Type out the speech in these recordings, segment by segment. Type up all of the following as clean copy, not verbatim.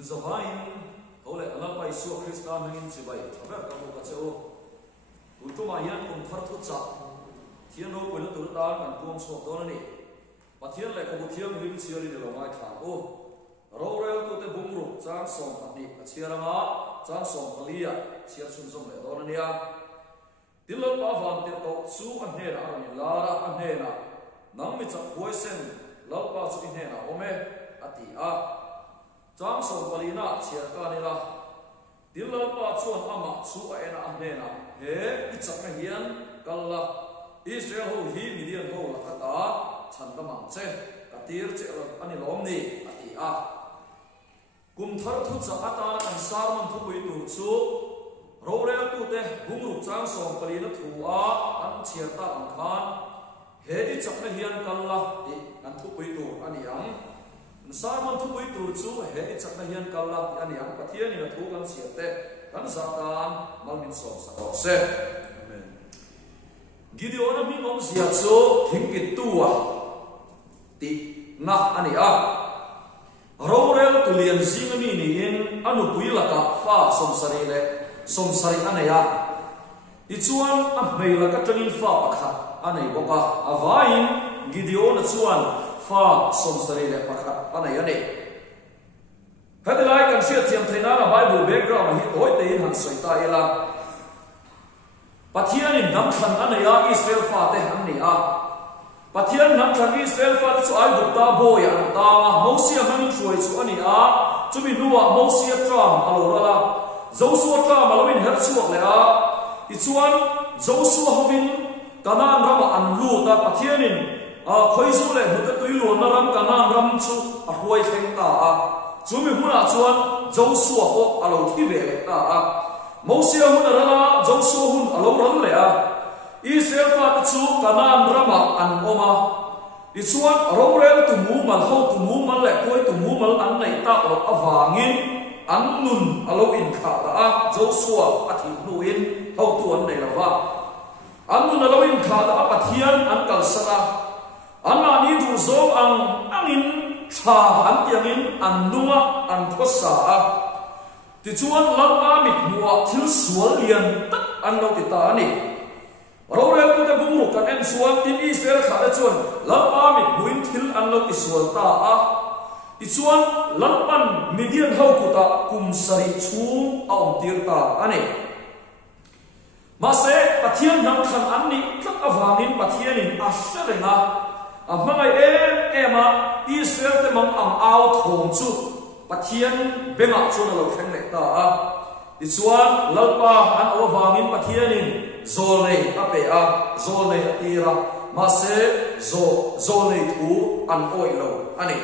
Zavain hole alapai su Kristan ngin chibai thaber kamu kacheo utuma yan kum tharthu cha thian no pula tur ta kan tuam so don ni pathian le ko thiam rim chiari de lo mai tha o rorel tu te bumru chang som ani achiaranga chang som palia chiar chun som le don ni a dillo pa van te to su anhe ra ni lara anhe na nang mi cha poisen lau pa chu inhe na ome ati a chang som palina chiar ka ni la dillo pa chuan ama chu a ena anhe na he ichak na hian kalla Israel ho hi Midian ho la kata chan ka mang che katir che ani lom ni ati a kum thar thu cha ata kan sarman thu bui tu chu rorel tu te bungruk chang som palina thu a an chiar ta ang khan he ichak na hian kalla ti kan thu bui tu ani ang sarman thu bui tu chu he ichak na hian kalla ani ang pathian ni thu kan chiar te kan zatan malmin som sa se Gideon mi ngom sia chu thingkit tua ti na ani a rorel tulian singami ni in anu puila ka fa som sari anaya ichuan a meila ka tangin fa pakha anai boka avain Gideon chuan fa som sari le pakha anai ani hadilai kan sia thiam thaina na Bible background hi toy te in han soita ela Pathian in nam khan anaya Israel fa te anni a Pathian nam khan Israel fa chu ai bukta boya ta Moses man chuai chu ani a chumi nuwa Moses tram alorala Joshua tram alawin her chuak le a ichuan Joshua hovin kanan rama anlu ta Pathian in khoizu le huta tuilon na ram kanan ram chu a huai theng ta a chumi huna chuan Joshua ko alo thi ve le ta a Moses hun rala Joshua hun alo ran le a Israel fa chu kanan rama an oma ichuan rorel tu mu mal ho tu mu mal le koi tu mu mal an nei ta o awangin an nun alo in kha ta a Joshua athi nuin ho tu an nei lawa an nun alo in kha ta a pathian an kal sara an ani du zo angin tha an tiangin an nunga an thosa a ti chuan lama mi muwa thil sual lian tak an lo ti ta ni rorel tu te bumru kan en sual tin Israel kha da chuan lama mi buin thil an lo ti sual ta a ti chuan lampan Midian ho ku ta kum sari chu a om tir ta ani ma se pathian nam khan an ni tlak awangin pathian in asharenga amai ema Israel te mam ang au thong chu Pathian benga chuna lo kheng le ta a ichuan lalpa an awangin pathianin zole ape a zole atira ma se zole thu an oi lo ani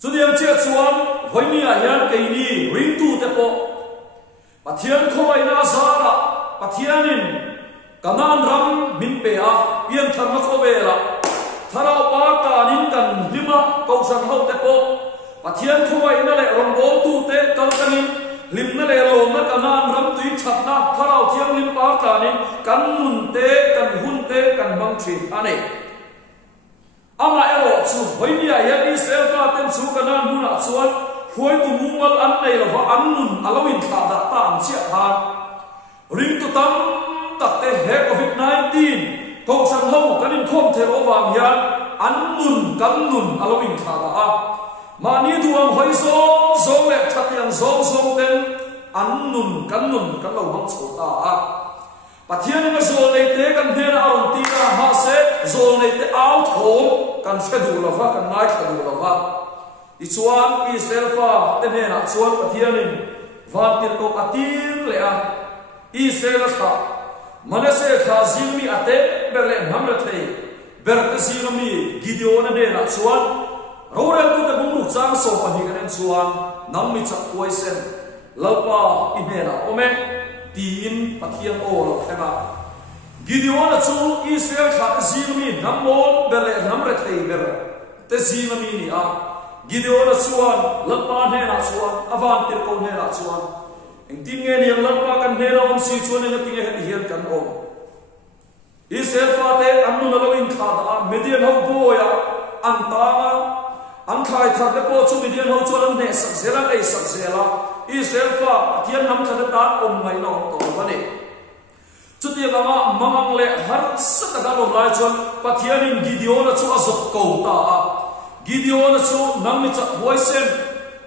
chudiam che chuan voimi a hian keini ring tu te po pathian khoi na zara pathianin kanan ram min pe a pian thar na khowela thara pa ta nin kan lima ko san ho te po Pathian khoi na le rongol tu te kalkanin limna le ro na kanan ram tui thatna tharau thiam lim pa ta ni kan nun te kan hun te kan mang thin ane ama ero chu hoinia ya Israel fa ten chu kanan huna chuan khoi tu mumal an nei lo wa an nun alawin tha da ta am chia tha ring tu tam tak te he COVID-19 ko san ho kanin khom the ro wang hian an nun kan nun alawin tha da a mani duam hoi so le that yang so ten an nun kan lo mang chota a pathian na zo nei te kan he na aron ti na ha se zo nei te out home kan fedu la va kan mai khadu la va ichuan Israel fa te ne na chuan pathian in van tir ko atir le a Israel kha manase kha zilmi ate berle namra thei berte zilmi Gideon ne na chuan rorel tu te bumru chang so pani kan chuan nam mi chak poisen lalpa inera ome tin pathian o lo khema Gideon chu Israel kha zilmi namol bele namre thei ber te zilmi ni a Gideon chuan lalpa ne na chuan avan tir ko ne na chuan engtin nge ni lalpa kan ne na om si chuan ne tinge he hian kan om Israel fa te annu na lo in kha da Midian ho boya antama an khai thar te po chu Midian ho chu an ne sak zela ei sak zela Israel fa thian nam thada ta om ngai no to bani chu ti ga mamang le har sak da lo lai chon pathian in Gideon chu azok ko ta Gideon chu nam mi chak voicen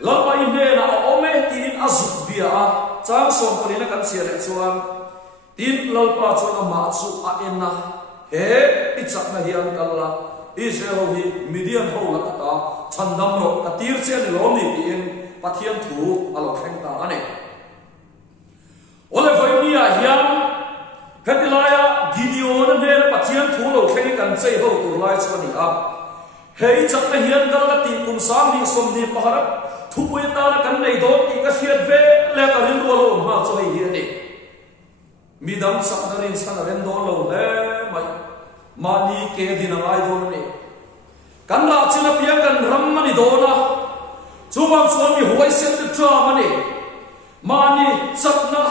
lalpa in ne na ome tin azuk bia chang som palina kan sia le chuan tin lalpa chuan ma chu a enna he ichak na hian kalla Israel hi Midian ho la ta chandam ro katir chen lo ni tin pathian thu alo kheng ta ane ole voi ni a hian hetilaya Gideon ne pathian thu lo kheng kan chei ho tur lai chuan ni a hei chak na hian dal la ti kum sam ni som ni paharat thu pui ta na kan nei do ti ka hiat ve le ka rin ro lo ma choi hi ni midam sak na rin san ren do lo le mai mani ke din ngai do ni kan la china piang kan ram mani do na chuwang chuan mi huai set the drama ni mani sakna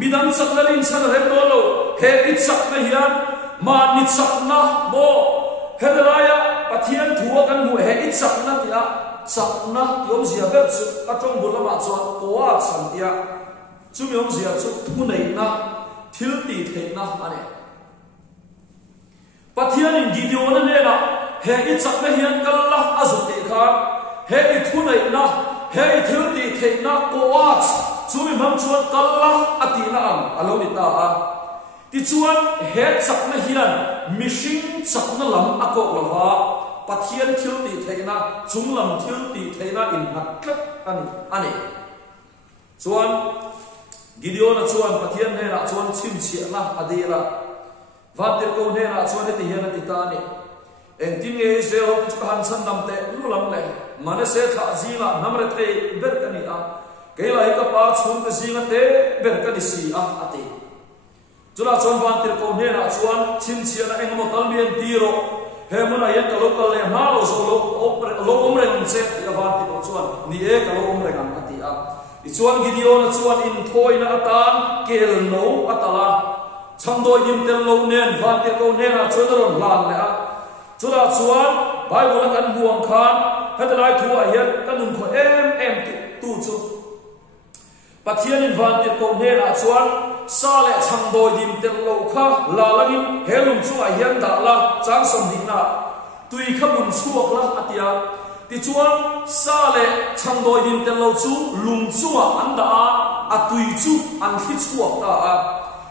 midam sakna rin san ren do lo he it sakna hian mani sakna mo hedelaya pathian thuwa kan mu he it sakna tia sakna tiom zia ber chu atong bulama chuan koa san tia chumiom zia chu thunei na thil ti theina ane pathian in Gideon ne na he it sakna hian kalla azute kha he it thunei na he it thil ti theina koa chumi mam chuan kalla atina am alo ni ta a ti chuan he sakna hian mishing sakna lam akok lawa pathian thil ti theina chunglam thil ti theina in hakkat ani chuan Gideon chuan pathian ne ra chuan chim chia na adira vatir ko ne ra chuan ti hian ti ta ni eng tin nge Israel chu han san nam te lulam le manase tha zila namre te ber kani a keila ka pa chun te zinga te ber kani si a ati chula chuan vatir ko ne ra chuan chim chia na eng mo talmien tiro he muna yan ka local le ma lo so lo omre ngun se ya vatir ko chuan ni e ka lo omre kan ati a ichuan Gideon chuan in thoi na atan kel no atala chamdoi dim tel lo nen vatir ko ne ra chuan ron lan le a chula chuan Bible kan buang khan hadalai thu a hian kanun kho em tu chu pathian in vatir ko ne ra chuan sa le chamdoi dim tel lo kha la langin helum chu a hian da la chang som ding na tui kha bun chuak la atia ti chuan sa le chamdoi dim tel lo chu lung chuwa an da a tui chu an thi chuak ta a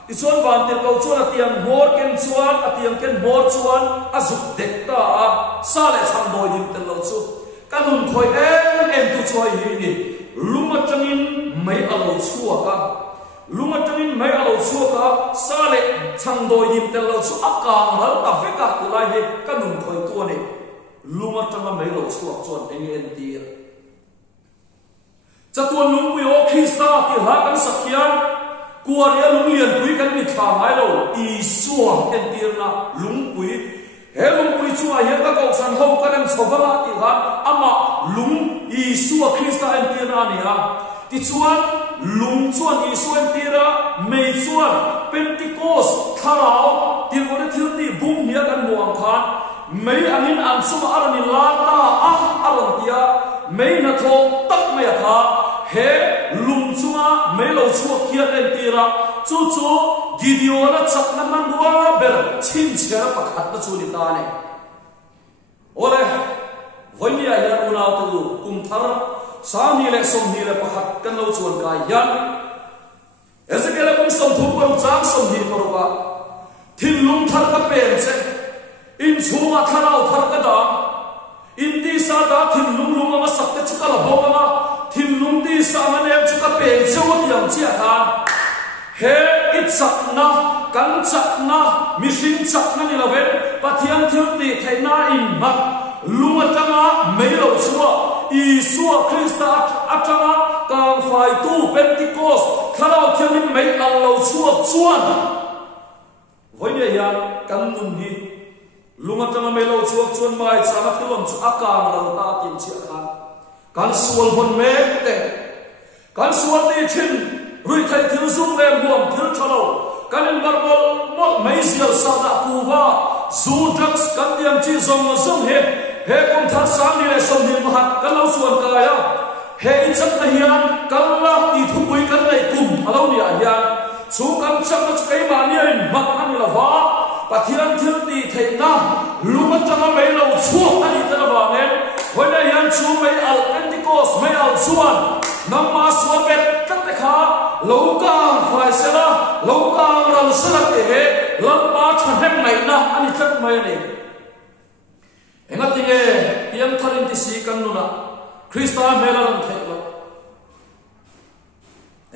ti chuan van tel ko chuan atiang mor ken chuan atiang ken mor chuan azuk dek ta a sa le chamdoi dim tel lo chu kanun khoi em tu choi hi ni lunga changin mai alo chuaka lunga changin mai alo chuaka sa le chamdoi dim tel lo chu akang hal aveka kulai he kanun khoi tu ni lunga changa mai lo chuak chuan en tir chatuan lung pui o Krista ti ha kan sakhian kuaria lung lian pui kan mi tha mai lo I suang en tir na lung pui he lung pui chu a hian ka ko san ho kan chowala ti ha ama lung I suwa Krista en tir na ni ha ti chuan lung chuan I suan tira mei chuan Pentecost tharao ti ko ne thil ti bung nia kan muang khan mấy anh in ăn sum ăn in la ta ăn tia mấy na thô tắc mấy à he lum chunga mấy lâu chua kia lên tira chu Gideon na chặt na man dua ber chin chera pakhat na chu ni ta ne ole voi ni ya unau tu kum thar sa ni le som ni le pakhat kan lo chuan ka yan Ezekiel kum som thu ko chang som ni ko ba thin lum thar ka pen che in chunga tharau thar ka da in ti sa da thin lum ma sak te chukala boma thin lum ti sa ma ne chuka pe chawat yam chia tha he it sakna kan chakna mission chakna ni lawe pathian thil ti thaina in ma lunga tanga meilo chuwa Isua Krista atanga kang fai tu Pentecost tharau thiamin mei allo chuwa chuan voi ne ya kan nun hi lunga tanga melo chuak chuan mai chama thilom chu akam ro ta tin chi kha kan sual hon me te kan sual ni thin rui thai thil zum le muam thil thalo kan in barbol mo mai sial sa da kuwa zu drugs kan diam chi zong zong he he kum thar sang ni le som ni mahat kan lo suan ka ya he ichak na hian kan la ti thu pui kan nei kum alo ni a hian chu kan chak na kai ma ni in mak ani la wa pathian thil ti theina luma changa mai lo chu ani ta wa nen hoina hian chu mai al pentecost mai al suan nam ma suan bet tak te kha lo kang phai sela lo kang ral sela te he lam pa thanem mai na ani tak mai ni engati ge pian tharin ti si kan nu na krista mela lam the lo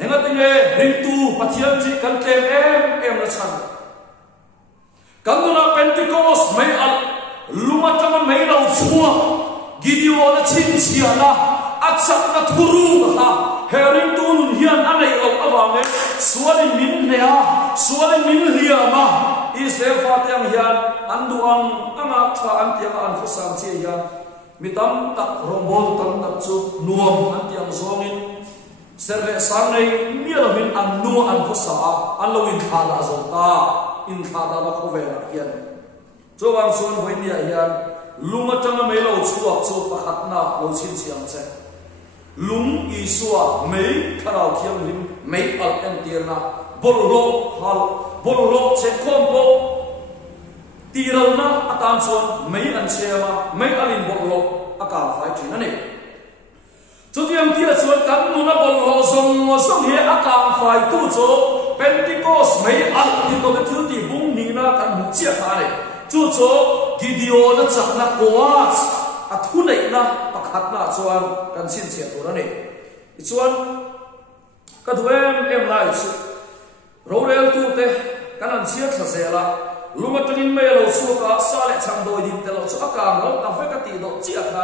engati ge rintu pathian chi kan tlem em na chan kan nu na pentecost mai al luma chama mai lo chua gideon na chin sia na atsak na thuru ha hering tun hian anei lo awange suali min nea suali min liama Israel fatang hian anduang anga tha antiang an khosang che hian mitam tak rombol tam tak chu nuam antiang zongin serve sangai mialamin annu an khosa anloin khala azota in khala la khowela hian chowang son hoinia hian lunga tanga melo chuak chu pakhatna lo chin chiang che lung isua mei kharau thiam lim mei al en tirna bolro hal bolro che kombo tiralna atan son mei an chema mei alin bolro aka fai thina ne chutiam tira chuan kan nu na bolro song he aka fai tu cho pentecost mei al ti to thil ti bung ni na kan mu chia kha ne chu cho gideon na chakna koas athu nei na pakhat na chuan kan sin che tu na ne chuan ka duem em lai chu rorel tu te kan an sia thla zela lunga tangin me lo su ka sa le chang doi dim te lo chu aka lo ta fe ka ti do chi akha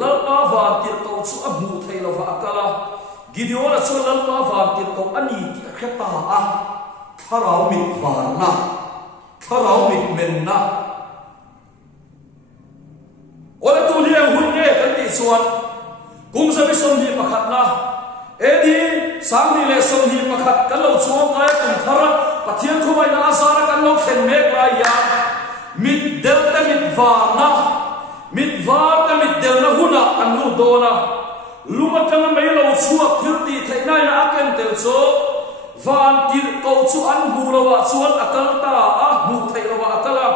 lal pa va ti to chu a bu thei lo va akala gideon a chu lal pa va ti to ani ti khata a tharau mit var na tharau mit men na ola tu ni hun ne kan ti suan kum sa bi som ni pakhat na edi sang ni le som ni pakhat kan lo chuang kai kum thara pathian khomai na asara kan lo khen me ba ya mit del ta mit var na mit var ta mit del na huna an nu do na luma tanga mai lo chuak thil ti theina na aken tel cho van tir ko chu an bu lo wa chuan akal ta a bu thei lo wa akala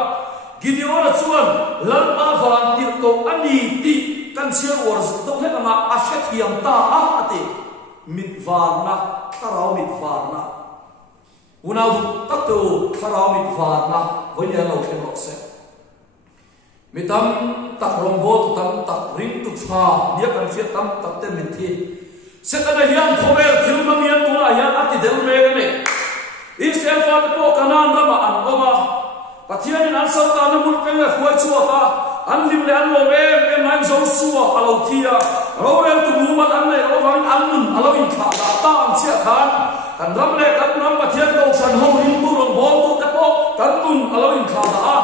gideon a chuan lal ma van tir ko ani ti kan sia war do he ma a shet hiam ta a ate mit var na tharau mit var na unau tak tu tharau mit var na voya lo khen lo se mitam tak rombo tam tak ring tu cha dia kan sia tam tak te mit thi se kana hian khobel thil mangian tu la hian ati del me ne Israel fat po kanan rama an oma pathian in ansau ta na mul kan la khoi chuwa ta an lim le an lo ve em nan zo suwa alo thia rowel tu mu an le ro wang an nun alo in kha da ta an sia khan kan ram le kan nam pathian ko san ho rin tu rong bol tu te po kan nun alo in kha da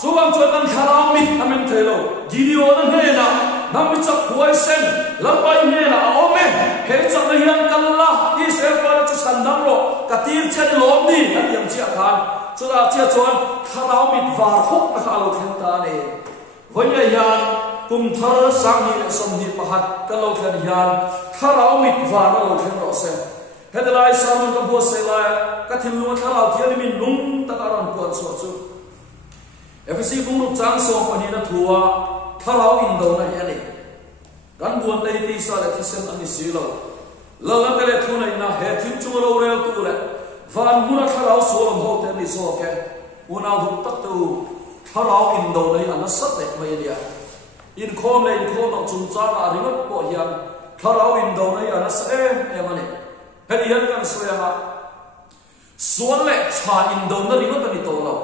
chuang chuan kan kharau mit amen thelo gideon an he na nam mi chak huai sen lampai ne na ome he chak na hian kan la Israel fa chu san dam ro katir chen lom ni an yam chia khan chuda chia chuan kharau mit var hok na khalo khen ta ne voya yan kum thar sang ni le som ni pahat ka lo khen yan kharau mit var lo khen ro se hedalai samun ka bo se la ka thil lu kharau thian min lung ta ka ron kon so chu FSC bung lu chang so pani na thuwa tharau in do na yani kan buan dei ti sa le thisen ani silo la la tele thuna ina he thim chu lo rel tu le van mura tharau so lam ho te ni so ke una du tak tu tharau in do nei ana sat le mai dia in khom le in khom no chung cha na ringot po hian tharau in do nei ana sa em ani he hian kan so ya suan le cha in do na ringot ani to lo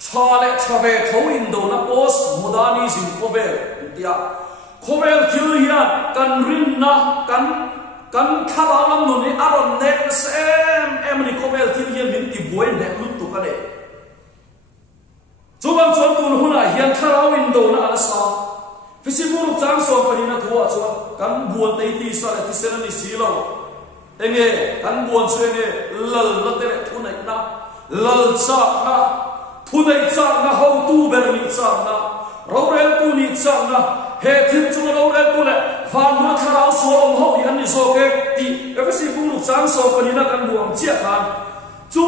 Chale chabe thawin do na pos mudani sin kovel dia kovel thil hian kan rin na kan tharalam nu ni aron nek sem emni kovel thil hian min ti boy nek lut tu ka de chuban chon tu huna hian tharawin do na ala sa fisiburu chang so panina thuwa chu kan buan nei ti sa la ti sen ni silo enge kan buan chenge lal la te thunai na lal cha na thunai cha na ho tu ber ni cha na rorel tu ni chang na he thil chu rorel tu le van na tharau so om ho yan ni so ke ti efsi bung lu chang so pani na kan buang chia kan chu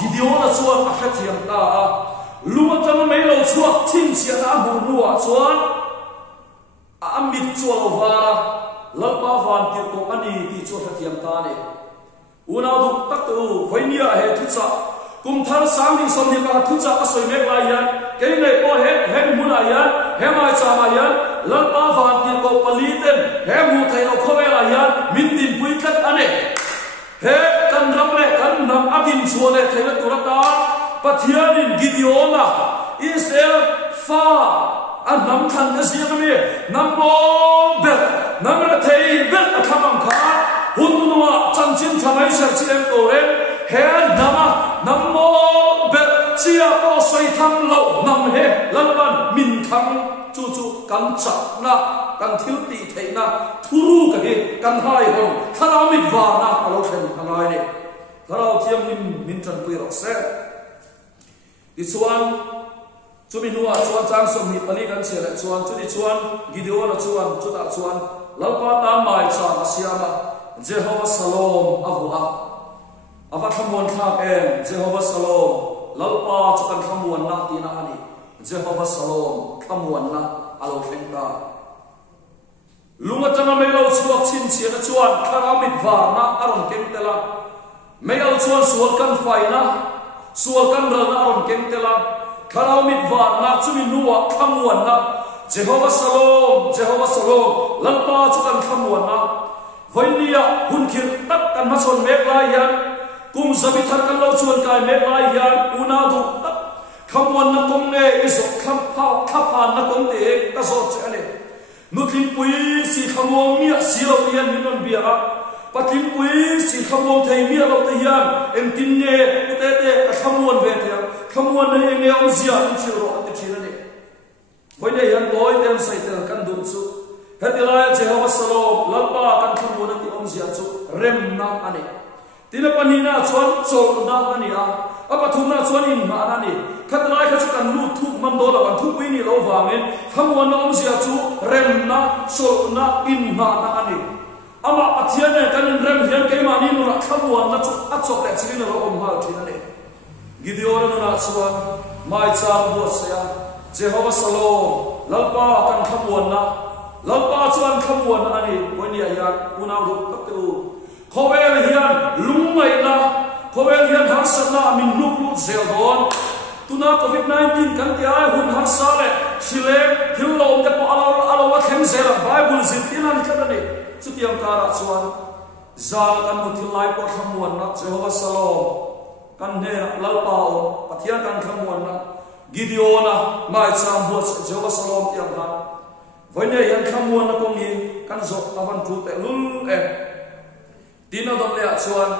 gideon a chuan a kha thiam ta a luma tang mai lo chuak thim chia na bu nuwa chuan amit chual wara lalpa van ti ko ani ti chu kha thiam ta ne una du tak tu voinia he thu cha kum thar sang ni som ni ka thu cha ka soi mek lai yan ke nei ko he mun a yan he mai cha ma yan lalpa van ti ko paliten he mu thai lo kho la yan min tin pui khat ane he kan ram le kan nam adin chuale thai la turata pathianin gideona Israel fa an nam khan na sia me nam bo bet nam la thei bet a khamam kha hun nuwa chang chin thamai ser chem to re he nama nam bo bet chia po soi tham lo nam he lalban min khang chu kan cha na kan thil ti thei na thuru ka ge kan hai hon khara mit wa na alo khen angai ne kharau thiam min chan pui ro se ti chuan chumi nuwa chuan chang som ni pani kan che le chuan chu ni chuan gideon chuan chu ta chuan lalpa ta mai cha asiama Jehovah Salom avua ava khamon thak em Jehovah Salom lalpa chu kan khamon na ti na ani Jehovah Salom khamon na alo khen ta lunga changa mai lo chuak chin chia na chuan kharamit wa na aron kem tela mai al chuan sual kan fai na sual kan ral na aron kem tela kharamit wa na chumi nuwa khamon na Jehovah Salom lalpa chu kan khamon na voinia hun khir tak kan ma chon mek lai yan kum zabi thar kan lo chuan kai mek lai yan una du tak khamon na kom ne iso kham pha na kom te ka so chane nukin pui si khamong mi si lo yan minon bia patin pui si khamong thai mi lo te yan em tin ne te ka khamon ve te khamon na enge om zia in chi ro ati thina ne voinia yan loi tem sai te kan dum chu hetilaya Jehovah Salom lalpa kan khamon ti om zia chu rem na ani tina panina chuan chol na ani a apathum na chuan in ma ani khatlai kha chu kan lu thuk mam do la kan thuk wi ni lo wangin khamon na om zia chu rem na chol na in ma na ani ama pathian ne kan rem hian ke ma ni no khamon na chu achok le chini lo om ha thina ne gideon na chuan mai cha bo sia Jehovah Salom lalpa kan khamon na lalpa chuan khamon na ani voinia ya una ru tak tu khowel hian lungmai na khowel hian harsana min nuklu zeldon tuna covid-19 kan ti ai hun harsale sile thillo te po alo wa khem zela bible zitinan kadani chutiam kara chuan zal kan mutilai po khamon na Jehovah Salom kan ne lalpa pathian kan khamon na gideona mai cham bo Jehovah Salom tiam ha voinia yan khamon na kong ni kan zo avan tu te lul tina dom le chuan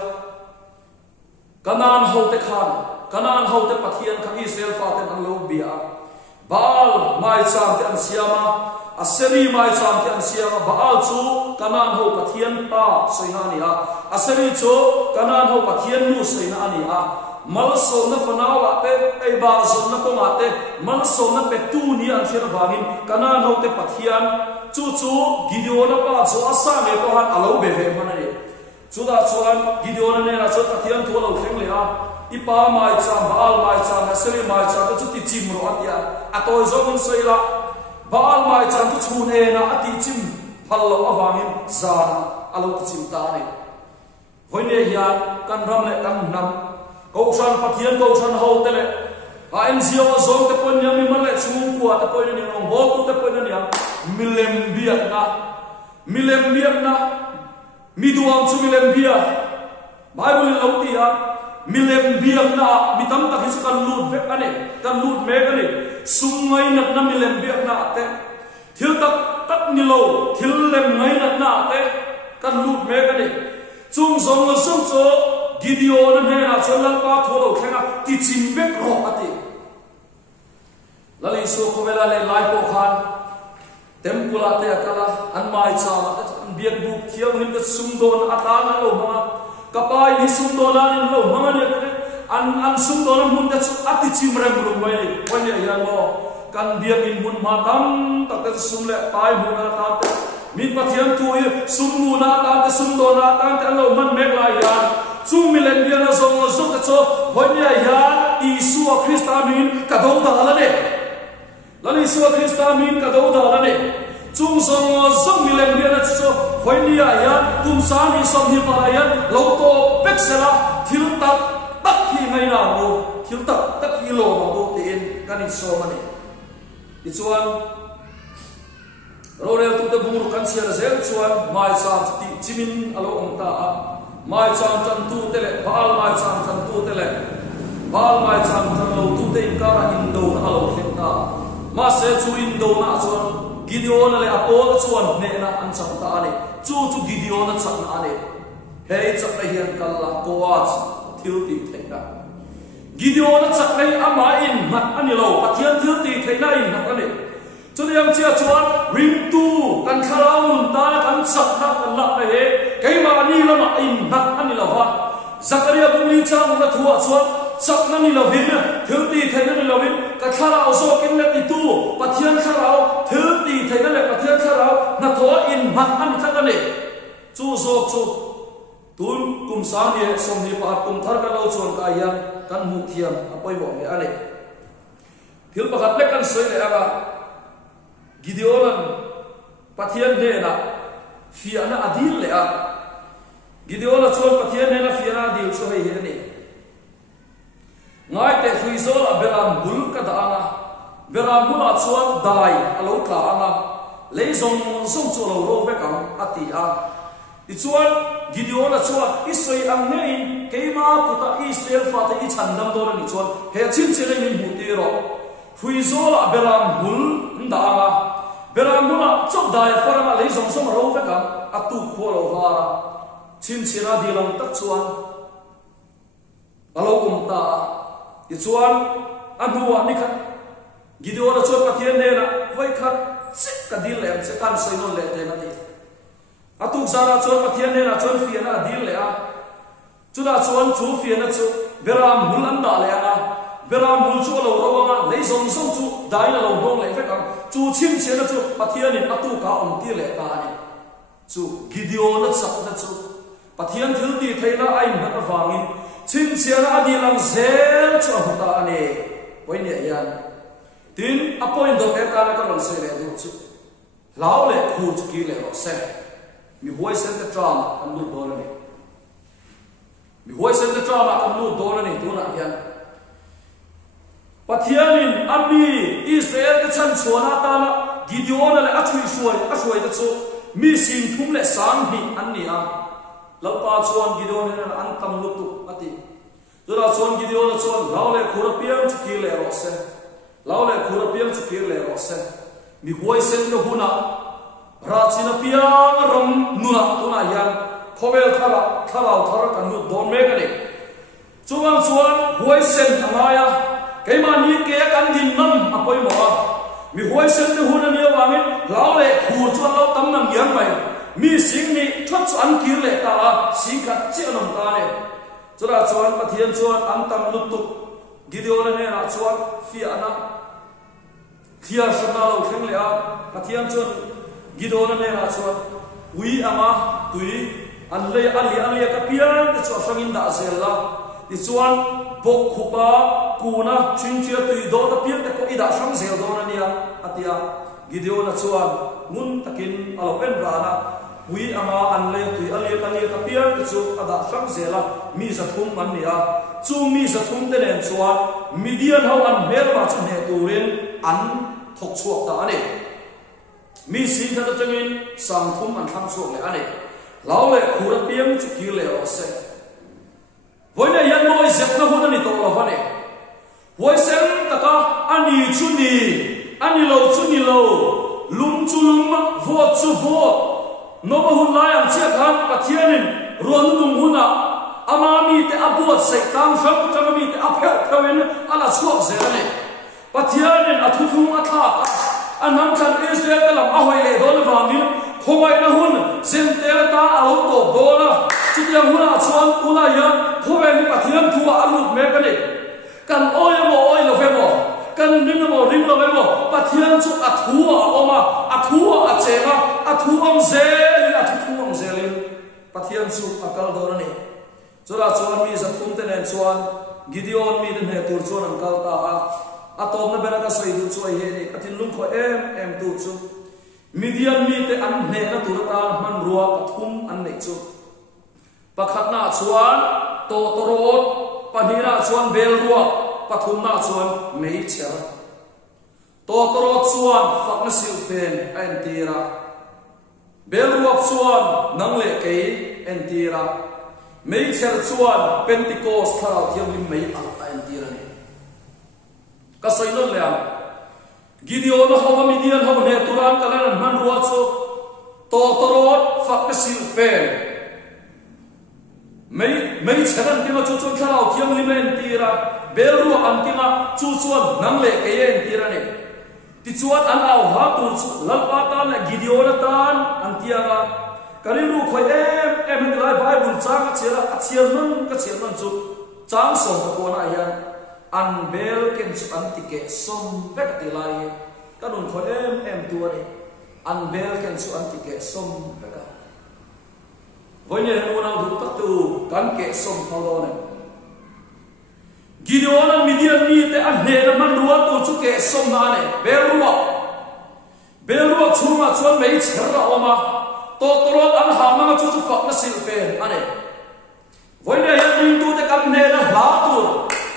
kanan ho te khan kanan ho te pathian kha Israel fa te an lo bia baal mai cham te an siama aseri mai cham te an siama baal chu kanan ho pathian ta soina ni a aseri chu kanan ho pathian nu soina ni a mal so na fanawa te ei ba so na ko ma te mal so na pe tu ni an thir wangin kanan ho te pathian chu gideon pa chu asa me to han alo be ve manai chuda chuan gideon ne na chu pathian thu lo thleng le a ipa mai cham baal mai cham na seri mai cham chu ti chim ro atia atoi zong soila baal mai cham chu chun e na ati chim phal lo awangin zan alo chim ta ne voine hian kan ram le kan nam ko san pathian ko san ho te le a en zio zong te pon nyam mi man le chung kwa te pon ni ngom bo tu te pon ni a milem biak na mi duam chu milem bia bible lo ti a milem biak na mi tam tak hi kan lut ve ane kan lut me ane sungai nak na milem biak na te thil tak ni lo thil lem ngai nak na te kan lut me ane chung zong lo sum cho gideon ne na cholan pa tholo khenga ti chim vek ro ati lali so ko vela le lai po khan tempula te akala an mai cha ma ta biak bu thiam hin ta sumdon atana lo ma kapai ni sumdon an lo ma ne an sumdon mun ta ati chim rem ro mai wanya ya lo kan biang in mun ma tam tak te sum le tai mu na ta te min pathian tu sum mu na ta te sum do na ta te lo man mek la yan chu milen bian na zong zo te cho vonia yan isu Krista min ka do da la ne la isu Krista min ka do da la ne chung song zong milen bian na cho vonia yan kum sa ni som hi pa yan lo to vexela thil tak tak hi ngai na mo thil tak tak hi lo ma bo te in kan in so ma ne ichuan rorel tu te bur kan sia zel chuan mai sam ti chimin alo ong ta a mai cham chan tu te le bal mai cham chan tu te le bal mai cham chan lo tu te in kara in do na alo khem ta ma se chu in do na chuan Gideon le apol chuan ne na an cham ta ne chu Gideon cham na ne hei chak le hian kal la ko wa thil ti theina Gideon chak le ama in mat ani lo pathian thil ti theina in mat ani cho nên chia chuan ring tu kan khalaun ta kan sak na kan la he kai ma ni la ma in mat ani lo wa Zakaria bumi chang na thua chuan sak na ni lo hin thil ti theina ni lo hin ka khala so kin le ti tu pathian khalao thil ti theina le pathian khalao na tho in mat ani thak ani chu zo chu tun kum sa ni som ni pa kum thar ka lo chuan ka yan kan mu thiam apoi bo me ani thil pakhat le kan soi le aba Gideon pathian ne na fiana adil le a Gideon chuan pathian ne na fiana adil chu hei he ni ngai te fuizol a beram bul ka da anga beram bul a chuan dai alo ka anga leizong song chu lo ro ve kam ati a I chuan Gideon a chuan isoi ang nei keima kuta Israel fa te I chan dam do ni chuan he chin chin ni mu ti ro fuizol a beram bul nda anga beram bul a chok dai farama leizong song ro ve kam atu kho lo vara chin china di lang tak chuan alo ta I chuan anuwa ni khat Gideon a chuan pathian ne na vai khat sik ka dil le se kan soi non le te na ti atuk zara chuan pathian ne na chuan fiana dil le a chuna chuan chu fiana chu beram hul an da le a beram hul chu lo ro nga leizong song chu dai na lo dong le fe kam chu chim chena chu pathian in atu ka om ti le ta ni chu Gideon a sak na chu pathian thil ti theina ai na awangin chin chena adi lang zel chu ta ani poi ne yan tin apoin do ke ta na ka lon se le du chu lao le khu chu ki le ro se mi huai sen te drama kan lu do ni mi huai sen te drama kan lu do ni tu na yan pathianin ami Israel ka chan chuana ta na Gideon le achui suai ta chu mi sin thum le sang hi an ni a lalpa chuan Gideon na an tam lu tu ati zura chuan Gideon chuan lao le khura piam chu ki le ro se lao le khura piam chu ki le ro se mi huai sen no huna Rachina piang ram nuna tuna yan khovel thara kan nu don me ka ni chuang chuan huai sen amaya keima ni ke kan din nam apoi mo mi huai sen te hun ani awangin lao le khur chuan lo tam nam yang mai mi sing ni thot an kir le ta sing khat che nom ta ne chura chuan pathian chuan an tam lut tu Gideon ne na chuan fi ana thia shana lo thleng le a pathian chuan Gideon ne na chuan ui ama tui an le ali ka pian te chu sangin da zel la ti chuan bok khupa kuna chinchia tui do ta pian te ko ida sang zel do na nia atia Gideon chuan mun takin alo pen rana ui ama an le tui ali ka pian te chu ada sang zela mi za thum man nia chu mi za thum te len chuan Midian ho an mel ma chu ne turin an thok chuak ta ani mi sin ta changin sang thum an thang chuak le ani lao le khura piang chu ki le ro se voina yan noi zet na hun ani to lo vane voi sem ta ka ani chu ni ani lo lum chu lum vo chu vo no ba hun lai am che khan pathianin ron dum huna ama mi te abuat sai kang shop chang mi te aphel thawin ala chuak zerane pathianin athuthum atha anam chan Israel kalam ahoi le don wangin khowai na hun zentel ta alo to dona chitiam huna chuan ula ya khowai ni pathian thuwa alut me kani kan oi lo ve mo kan ring lo mai mo pathian chu athua oma athua achenga athuam zel athuam zelin pathian chu akal dorani chura chuan mi zathum te nen chuan Gideon mi den he tur chuan ankal ta atom na bera ka soi du chu ai he ni atin lung kho em tu chu Midian mi te an ne na tur ta man ruwa pathum an nei chu pakhat na chuan to torot panira chuan bel ruwa pathum na chuan mei cher to torot chuan fakna sil fen an tira bel ruwa chuan nang le kei an tira mei cher chuan Pentecost thal thiam lim mei an tira ni ka soi lo le Gideon ho Midian ho ne turan kalan man ruwa chu to torot fakna sil fen mấy chén kia mà chú chú khao thiêng lim en tira bel ru an kia chú chuan nang le cái en tira này ti chuan an au ha tu lalpa ta la Gideon tan an tia ga kari ru khoi em lai Bible chang chian man chu chang som ko na yan an bel ken chu an ti ke som vek ti lai kanun khoi em tu ani an bel ken chu an ti ke som vek với nhà hàng nào đủ tất từ cán kệ sông thao đó này Gideon anh Midian mi te anh hề là man ruột tu chú kệ sông na này bel ruột chung mà chuan mấy chén là oma to ruột anh hà mang chú chú phật nó xịn phèn anh này với nhà hàng tu te cán hề là lá tu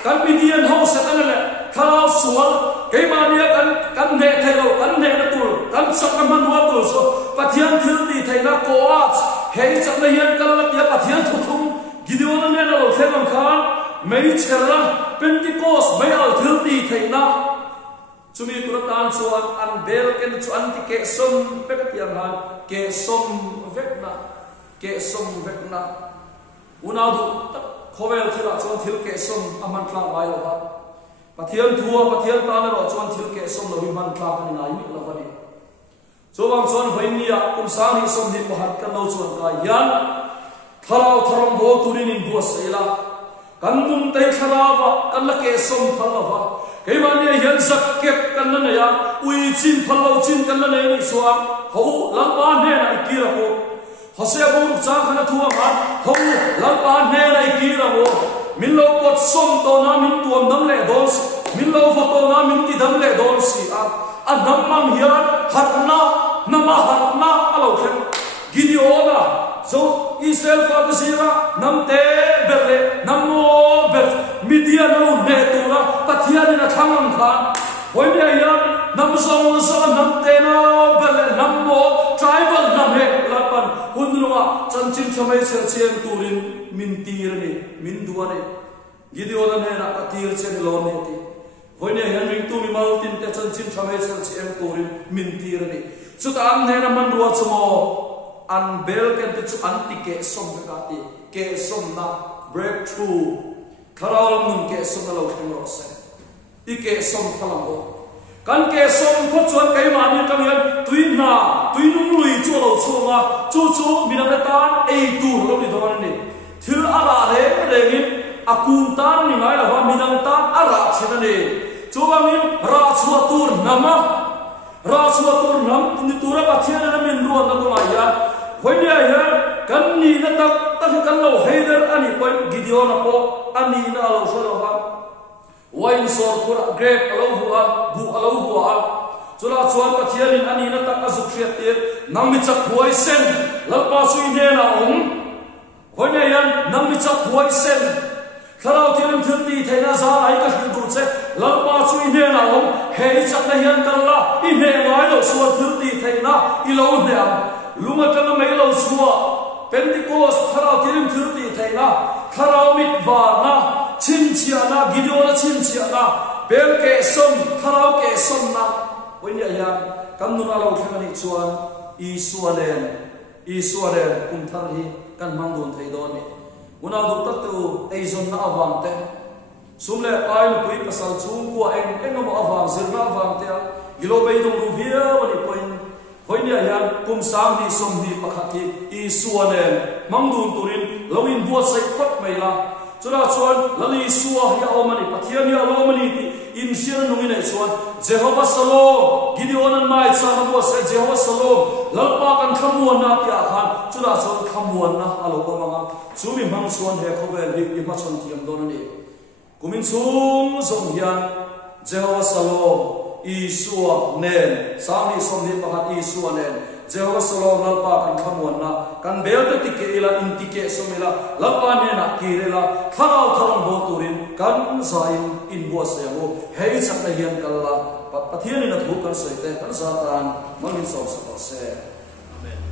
cán Midian hậu sẽ cán này thao xuống cái mà nia cán hề thay đâu cán hề là tu cán sắp cán man ruột tu số và thiên thiên đi thay na co hei chak na hian kal la tia pathian thuthum Gideon ne lo themam khan mei cherla Pentecost mai al thil ti theina chumi turatan chuan an bel ken chu an ti ke som pek tiang han ke som vekna unau du tak khovel thila chuan thil ke som aman tla mai lo ha pathian ta na ro chuan thil ke som lo hi man tla kan nai mi lo va ni so bang chuan voinia kum sang hi som ni pahat kan lo chuan ka yan tharau tharam bo turin in bu seila kan mum tai tharawa kan la ke som phalawa ke man ni yan sak kep kan na ya ui chin phalo chin kan la nei ni suam ho lam pa ne na kira ko hose bo cha khana thuwa ma ho lam pa ne na kira ko min lo pot som to na min tuam dam le dos min lo fo to na min ti dam le dos si a namam hian harna alo khem Gideon so Israel fa de sira namte berle nammo ber Midian no ne tura pathian na thamam khan hoine ya namsong so namte no berle nammo tribal nam he lapan hunnuwa chanchin chamai ser chen turin min tirani min duane Gideon ne na atir chen lo ne ti hoine yan ring tu mi mal tin te chanchin chamai ser chen turin min tirani chuta am ne na man ruwa chumo an bel ken te chu an ti ke som ka ti ke som na breakthrough tharal mun ke som na lo khem ro se ti ke som thalam bo kan ke som ko chuan kai ma ni kam yan tuinung lui chu lo chunga chu minam na tan ei tu lo ni don ni thil ara re ni akun tan ni mai la wa minam tan ara china ni chu ba min ra chua tur nama Rasuatur nam ni tura pathian na min ruan na kuma ya hoinia ya kan ni na tak kan lo heider ani point Gideon apo ani na lo solo ha wine sor pura grape alo huwa bu alo huwa chula chuan pathian in ani na tak azuk khiatir nam mi chak huai sen lalpa sui ne na hoinia ya nam mi chak huai sen kharau tiram thilti thaina za ai ka hin du che lalpa chui ne na hei chak na hian kan la I ne ngai lo suwa thilti thaina I lo ne luma kan mai lo suwa Pentecost kharau tiram thilti thaina kharau mit wa na chin chia na Gideon na chin chia na bel ke som kharau ke som na oinia ya kan nu na lo thangani chuan Israel kum thar hi kan mangdon thei don ni unau du tak tu eizon na awang te sumle pain pui pasal chung ko eng mo awang zirna awang te ilo bei dong ru via wani point hoinia yan kum sang ni som ni pakhati I suanen mangdun turin lawin buat sai khot mai la chura chuan lali suwa ya omani pathian ya omani ti in sian nungi nei chuan Jehovah Shalom Gideon an mai cha na se Jehovah Shalom lalpa kan khamuan na pia khan chula chon khamuan na alo ko manga chumi mang chuan he khovel hi ma chon tiam don ani kumin chung zong hian Jehovah Shalom Isua nen sami somni pahat Isua nen Jehovah Shalom lalpa kan khamuan na kan belte tike ila intike somila lalpa ne na kirela tharau tharang bo turin kan zain in bo semo hei chak na hian kala pathian in a thu kan soite kan satan mangin so se amen.